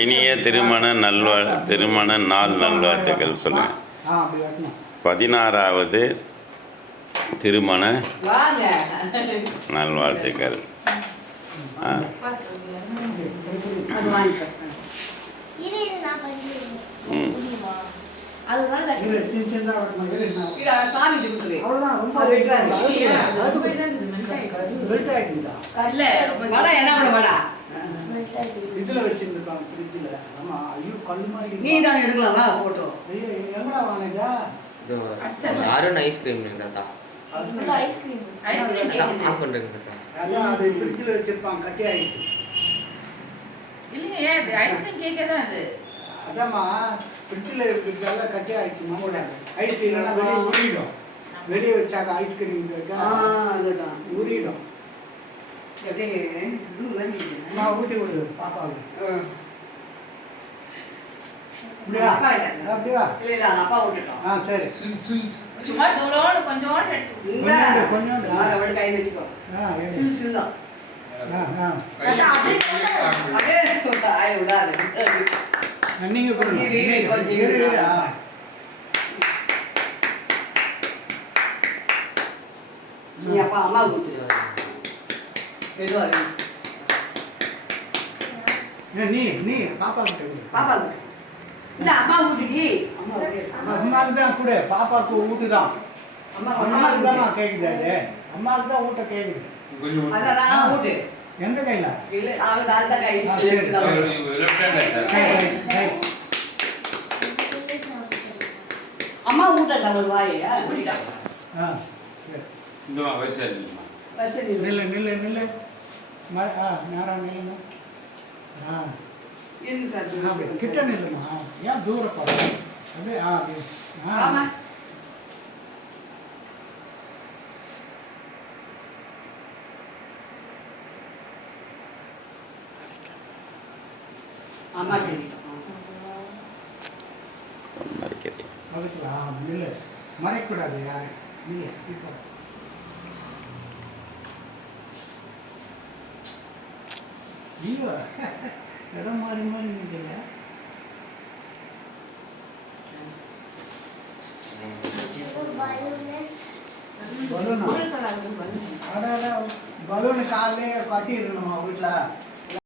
இனிய திருமண நாள் நல்வாழ்த்துக்கள் சொல்லுங்கள். 16வது திருமண நல்வாழ்த்துக்கள். இதுல வச்சிருந்துருக்காங்க ஃப்ரிட்ஜ்ல. ஆமா, ஐயோ கல்லுமாரி. நீ தான் எடுக்கலாமா போட்டோ? ஐயோ எங்கடா வாங்குனீங்க? இது அருண் ஐஸ்கிரீம் தாத்தா. அது ஐஸ்கிரீம் கேக் ஆஃப் பண்றேங்க தாத்தா. அதான் அது ஃப்ரிட்ஜ்ல வச்சிருப்பாங்க, கட்டி ஆயிடுச்சு. இல்லையே, அது ஐஸ்கிரீம் கேக்கே தான் அது. அதாம்மா, ஃப்ரிட்ஜ்ல இருக்கிறதால கட்டி ஆயிடுச்சு. மாமூல ஐஸ் இல்லைன்னா வெளியே உருகிடும். வெளியே வச்சாக்க ஐஸ்கிரீம் அதுதான் உருகிடும். அப்படியே நான் ஊட்டி விடு பாப்பாவுக்கு. அப்படியா? அப்பா விட்டுட்டோம். சரி. சும்மா தூளோடு கொஞ்சோண்டு எடுத்து கொஞ்சம் கை வச்சுக்கோ. சில்தான் விடாது. நீங்க நீ அப்பா அம்மா கூட்டு நீ பாப்பா கிட்ட பாப்பா இந்த அம்மா வீட்டுக்கு அம்மாவுக்கு தான் கூட, பாப்பாவுக்கு ஊட்டுதான். அம்மாவுக்கு தான் கேக்குது. அம்மாவுக்கு தான் ஊட்ட கேக்குது. அதான் ஊட்டு எந்த கையில? அம்மா ஊட்டா ஒரு வாய் நில்லு நில்லு நில்லு. நேரம் நில்லுங்க. கிட்ட நில்லுமா, ஏன் தூரம் போக? அப்படியே அம்மா அதுக்கலாம் நில்லு, மறைக்கூடாது யாரு. நில்லு இப்போ. ஐயோ இடம் மாறி மாறி நிற்கல. பலூனு காலையே கட்டிடணுமா வீட்டில்?